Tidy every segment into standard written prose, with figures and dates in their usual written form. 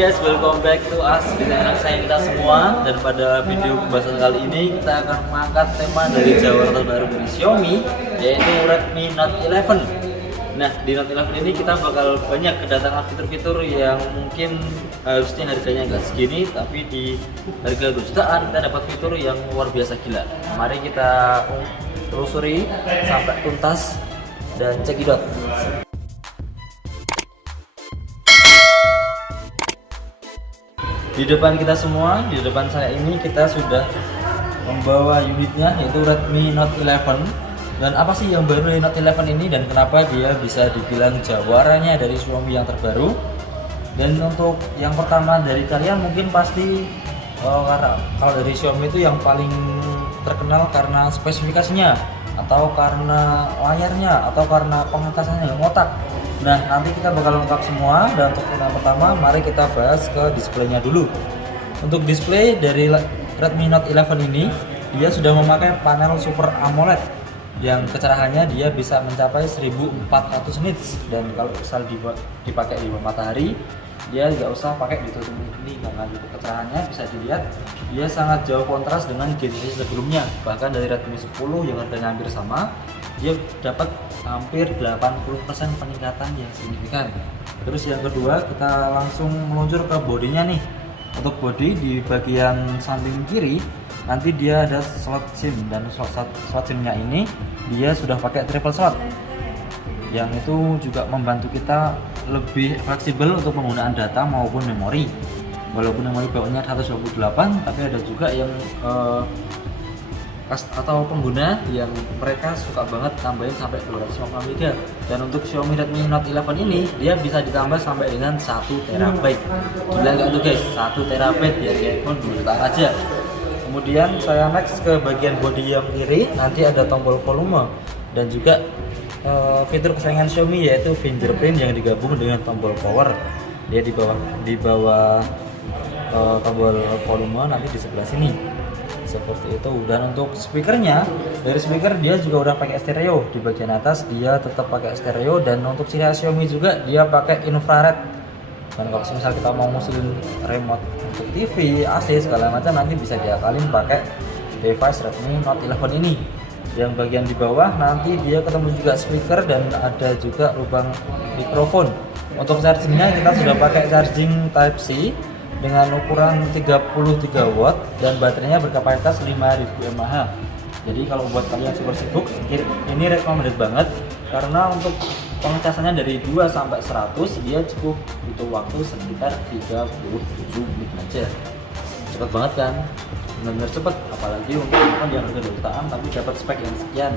guys, welcome back to us dengan anak sayang kita semua. Dan pada video pembahasan kali ini kita akan mengangkat tema dari Jawara terbaru dari Xiaomi, yaitu Redmi Note 11. Nah, di Note 11 ini kita bakal banyak kedatangan fitur-fitur yang mungkin harusnya harganya nggak segini, tapi di harga 2 jutaan kita dapat fitur yang luar biasa gila. Mari kita telusuri sampai tuntas dan cekidot. Di depan kita semua, di depan saya ini kita sudah membawa unitnya, yaitu Redmi Note 11. Dan apa sih yang baru dari Note 11 ini dan kenapa dia bisa dibilang jawaranya dari Xiaomi yang terbaru? Dan untuk yang pertama dari kalian mungkin pasti karena kalau dari Xiaomi itu yang paling terkenal karena spesifikasinya, atau karena layarnya, atau karena pengatasannya yang ngotak. Nah, nanti kita bakal lengkap semua. Dan untuk yang pertama, mari kita bahas ke displaynya dulu. Untuk display dari Redmi Note 11 ini, dia sudah memakai panel Super AMOLED yang kecerahannya dia bisa mencapai 1400 nits. Dan kalau misal dipakai di matahari, dia nggak usah pakai ditutup ini karena kecerahannya bisa dilihat dia sangat jauh kontras dengan generasi sebelumnya. Bahkan dari Redmi 10 yang harganya hampir sama, dia dapat hampir 80% peningkatan yang signifikan. Terus yang kedua, kita langsung meluncur ke bodinya nih. Untuk body di bagian samping kiri nanti dia ada slot SIM, dan slot SIM-nya ini dia sudah pakai triple slot, yang itu juga membantu kita lebih fleksibel untuk penggunaan data maupun memori. Walaupun memori bawaannya 128, tapi ada juga yang atau pengguna yang mereka suka banget tambahin sampai 250 MB. Dan untuk Xiaomi Redmi Note 11 ini dia bisa ditambah sampai dengan 1 TB. Gila nggak tuh guys, 1 TB ya, kayak pun 2 juta aja. Kemudian saya next ke bagian bodi yang kiri, nanti ada tombol volume dan juga fitur kesayangan Xiaomi, yaitu fingerprint yang digabung dengan tombol power. Dia di bawah tombol volume nanti di sebelah sini seperti itu. Dan untuk speakernya, dari speaker dia juga udah pakai stereo. Di bagian atas dia tetap pakai stereo, dan untuk ciri khas Xiaomi juga dia pakai infrared. Dan kalau misal kita mau musuhin remote untuk TV, AC segala macam, nanti bisa diakalin pakai device Redmi Note 11 ini. Yang bagian di bawah nanti dia ketemu juga speaker dan ada juga lubang mikrofon. Untuk chargingnya kita sudah pakai charging Type C dengan ukuran 33 watt dan baterainya berkapasitas 5000 mAh. Jadi kalau buat kalian super sibuk, ini recommended banget, karena untuk pengecasannya dari 2 sampai 100 dia cukup butuh waktu sekitar 37 menit aja. Cepet banget kan? Benar-benar cepet, apalagi untuk yang harga 2 jutaan tapi dapat spek yang sekian.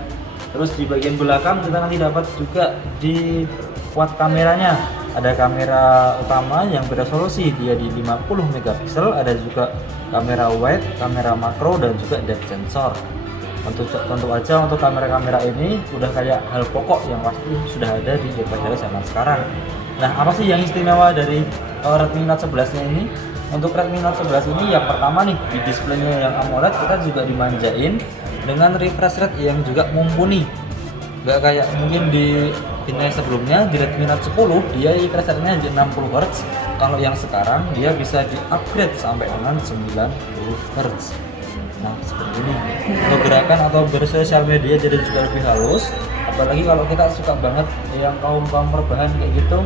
Terus di bagian belakang kita nanti dapat juga di quad kameranya. Ada kamera utama yang beresolusi dia di 50 megapiksel, ada juga kamera wide, kamera makro, dan juga depth sensor. Tentu aja untuk kamera-kamera ini udah kayak hal pokok yang pasti sudah ada di device zaman sekarang. Nah, apa sih yang istimewa dari Redmi Note 11 nya ini? Untuk Redmi Note 11 ini yang pertama nih, di displaynya yang AMOLED kita juga dimanjain dengan refresh rate yang juga mumpuni. Gak kayak mungkin di generasi sebelumnya, di Redmi Note 10 dia refresh rate-nya 60 Hz. Kalau yang sekarang dia bisa di-upgrade sampai dengan 90 Hz. Nah, seperti ini. Untuk gerakan atau bersosial media jadi juga lebih halus. Apalagi kalau kita suka banget yang kaum rebahan kayak gitu,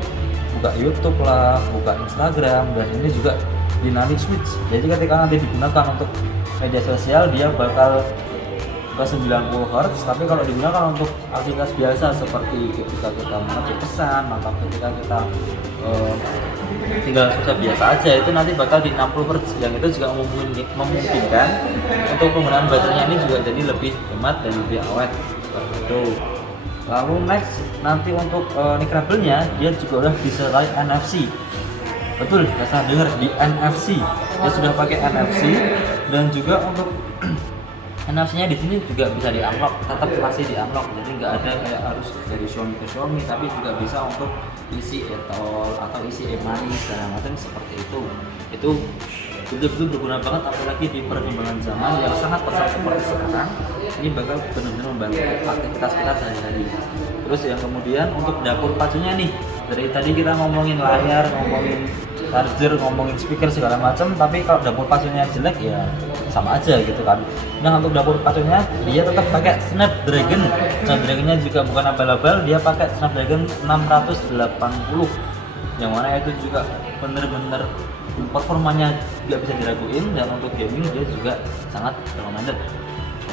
buka YouTube lah, buka Instagram, dan ini juga dynamic switch. Jadi ketika nanti digunakan untuk media sosial dia bakal ke 90 Hz, tapi kalau digunakan untuk aktivitas biasa seperti ketika kita mengetik pesan atau ketika kita tinggal biasa aja, itu nanti bakal di 60 Hz, yang itu juga memungkinkan untuk penggunaan baterainya ini juga jadi lebih hemat dan lebih awet seperti itu. Lalu next, nanti untuk nik kabelnya dia juga udah disertai NFC. Betul, ya saya dengar di NFC. Dia sudah pakai NFC, dan juga untuk NFC-nya di sini juga bisa di-unlock, tetap masih di-unlock. Jadi nggak ada kayak harus dari Xiaomi ke Xiaomi, tapi juga bisa untuk isi e-tol atau isi e-money segala macam seperti itu. Itu betul-betul berguna banget, apalagi di perkembangan zaman yang sangat pesat seperti sekarang. Ini bakal benar-benar membantu aktivitas kita sehari-hari. Terus yang kemudian untuk dapur pacunya nih, dari tadi kita ngomongin layar, ngomongin charger, ngomongin speaker segala macam. Tapi kalau dapur pacunya jelek ya sama aja gitu kan. Nah untuk dapur pacunya dia tetap pakai Snapdragon. Snapdragonnya juga bukan abal-abal, dia pakai Snapdragon 680, yang mana itu juga bener-bener performanya nggak bisa diraguin, dan untuk gaming dia juga sangat recommended.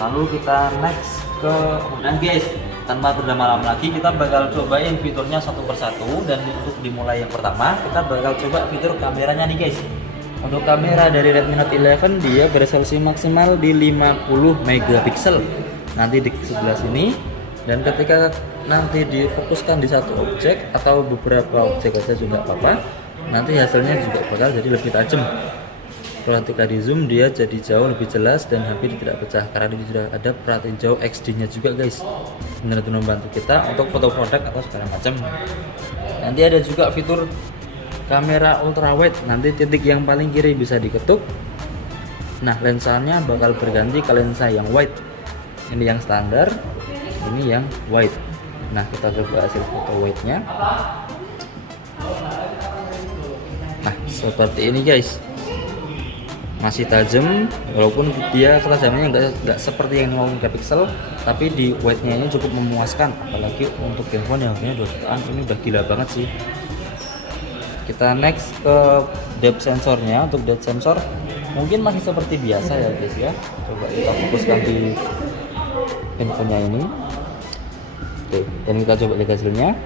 Lalu kita next ke guys, tanpa berlama-lama lagi kita bakal cobain fiturnya satu persatu. Dan untuk dimulai yang pertama kita bakal coba fitur kameranya nih guys. Untuk kamera dari Redmi Note 11 dia beresolusi maksimal di 50 megapiksel nanti di sebelah sini, dan ketika nanti difokuskan di satu objek atau beberapa objek aja juga apa-apa, nanti hasilnya juga bakal jadi lebih tajam. Kalau ketika di zoom dia jadi jauh lebih jelas dan hampir tidak pecah karena ini sudah ada perhatian jauh XD nya juga guys. Benar-benar membantu kita untuk foto produk atau segala macam. Nanti ada juga fitur kamera ultra wide, nanti titik yang paling kiri bisa diketuk. Nah lensanya bakal berganti ke lensa yang wide. Ini yang standar, ini yang wide. Nah kita coba hasil foto wide nya. Nah seperti ini guys, masih tajam walaupun dia ketajamannya nggak seperti yang 50 megapiksel, tapi di wide nya ini cukup memuaskan, apalagi untuk handphone yang harganya 2 jutaan ini udah gila banget sih. Kita next ke depth sensornya. Untuk depth sensor mungkin masih seperti biasa ya guys ya. Coba kita fokuskan di handphonenya ini. Oke, dan kita coba lihat hasilnya.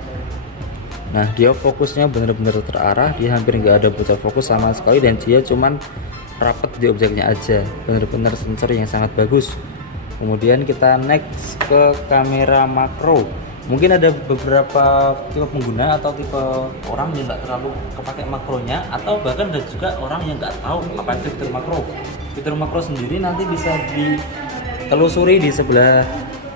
Nah dia fokusnya benar-benar terarah, dia hampir nggak ada bocor fokus sama sekali, dan dia cuman rapet di objeknya aja. Benar-benar sensor yang sangat bagus. Kemudian kita next ke kamera makro. Mungkin ada beberapa tipe pengguna atau tipe orang yang nggak terlalu kepake makronya, atau bahkan ada juga orang yang nggak tahu apa itu fitur makro. Fitur makro sendiri nanti bisa ditelusuri di sebelah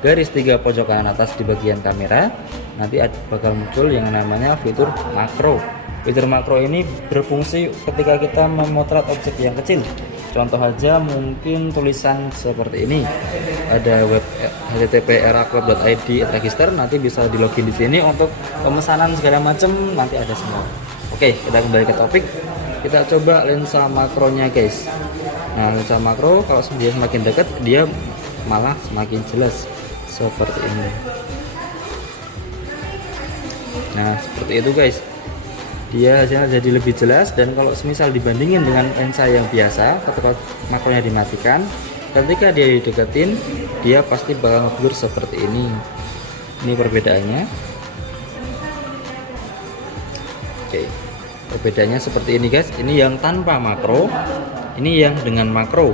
garis 3 pojok kanan atas di bagian kamera. Nanti bakal muncul yang namanya fitur makro. Fitur makro ini berfungsi ketika kita memotret objek yang kecil. Contoh aja mungkin tulisan seperti ini. Ada web http://era-club.id register, nanti bisa di login di sini untuk pemesanan segala macam, nanti ada semua. Oke, kita kembali ke topik. Kita coba lensa makronya guys. Nah, lensa makro kalau dia semakin dekat dia malah semakin jelas seperti ini. Nah, seperti itu guys. Dia hasilnya jadi lebih jelas, dan kalau semisal dibandingin dengan lensa yang biasa ketika makronya dimatikan, ketika dia dideketin dia pasti bakal ngeblur seperti ini. Ini perbedaannya. Oke, perbedaannya seperti ini guys. Ini yang tanpa makro, ini yang dengan makro.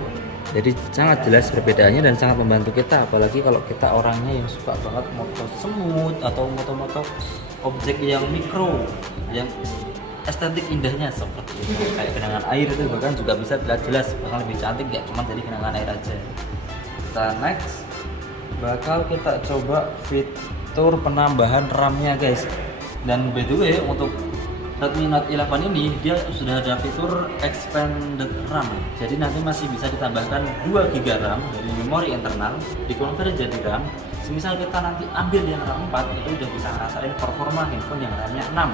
Jadi sangat jelas perbedaannya dan sangat membantu kita, apalagi kalau kita orangnya yang suka banget moto semut atau moto-moto objek yang mikro, yang estetik indahnya seperti itu, kayak genangan air itu bahkan juga bisa terlihat jelas, bahkan lebih cantik, nggak cuma dari genangan air aja. Kita next bakal kita coba fitur penambahan RAM-nya guys. Dan by the way untuk Redmi Note 11 ini dia sudah ada fitur expanded RAM, jadi nanti masih bisa ditambahkan 2 GB RAM dari memori internal, dikonvert jadi RAM. Semisal kita nanti ambil yang RAM 4, itu udah bisa ngerasain performa handphone yang RAM-nya 6.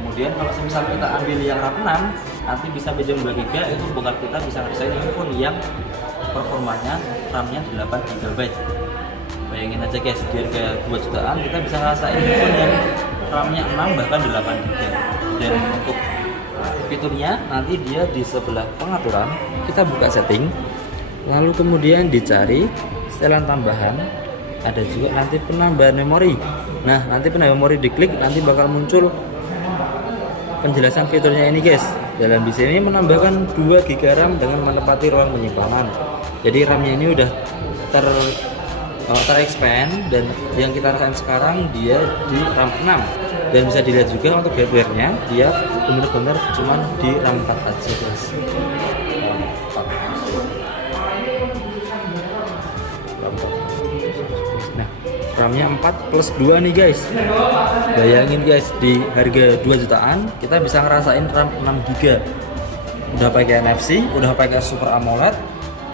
Kemudian kalau semisal kita ambil yang RAM 6, nanti bisa pinjam 2 GB, itu bukan kita bisa ngerasain handphone yang performanya RAM-nya 8 GB. Bayangin aja guys, di harga 2 jutaan kita bisa ngerasain handphone yang RAM-nya 6 bahkan 8 GB. Dan untuk fiturnya nanti dia di sebelah pengaturan, kita buka setting, lalu kemudian dicari setelan tambahan, ada juga nanti penambahan memori. Nah nanti penambahan memori diklik, nanti bakal muncul penjelasan fiturnya ini guys. Dalam di sini menambahkan 2 GB RAM dengan menempati ruang penyimpanan. Jadi RAM-nya ini udah terexpand, dan yang kita rasain sekarang dia di RAM 6. Dan bisa dilihat juga untuk hardware-nya dia benar-benar cuman di RAM 4 aja guys. Nah, RAM-nya 4 plus 2 nih guys. Bayangin guys, di harga 2 jutaan kita bisa ngerasain RAM 6 GB. Udah pakai NFC, udah pakai Super AMOLED.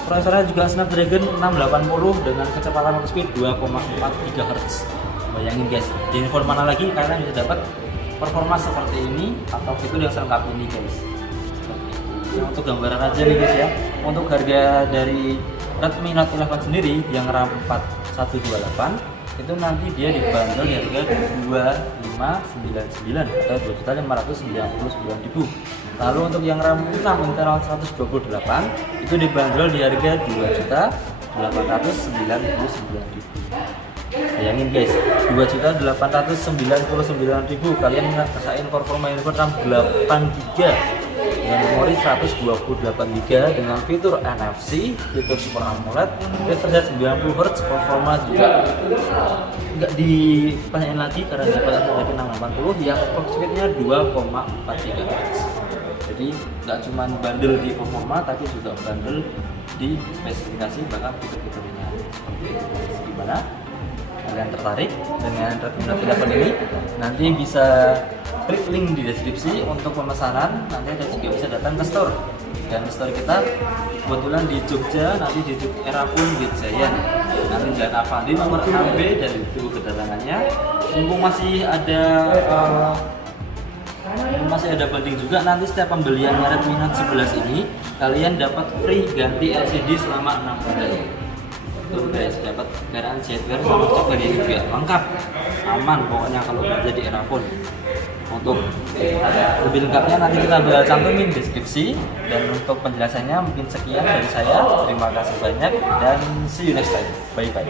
Prosesornya juga Snapdragon 680 dengan kecepatan speed 2,4 GHz. Bayangin guys, di handphone mana lagi kalian bisa dapat performa seperti ini atau fitur yang selengkap ini guys. Seperti itu. Ya, untuk gambaran aja nih guys ya, untuk harga dari Redmi Note 11 sendiri yang RAM 4128 itu nanti dia dibanderol di harga 2599 atau 2.599.000. Lalu untuk yang RAM 6 internal 128 itu dibanderol di harga 2.899.000. Bayangin guys, 2.899.000 kalian ngerasain performa handphone RAM 8GB dengan memori 128GB dengan fitur NFC, fitur Super AMOLED, refresh 90Hz, performa juga nggak dipanyain lagi karena dapat dari 680 yang clock speednya 2,4 GHz. Jadi nggak cuma bandel di performa tapi juga bandel di spesifikasi bahkan fitur-fiturnya. Gimana? Kalian tertarik dengan Redmi Note 11 ini? Nanti bisa klik link di deskripsi untuk pemesanan. Nanti Anda juga bisa datang ke store. Dan store kita kebetulan di Jogja, nanti di Erafon Wijaya. Nanti Jalan Avandi nomor 6B dan itu kedatangannya. Mumpung masih ada banding juga, nanti setiap pembelian Redmi Note 11 ini kalian dapat free ganti LCD selama 6 bulan. Tuh guys, dapat garansi hardware sama software yang juga lengkap, aman pokoknya kalau belanja di Erafon. Untuk lebih lengkapnya nanti kita bakal cantumin deskripsi, dan untuk penjelasannya mungkin sekian dari saya. Terima kasih banyak dan see you next time. Bye bye.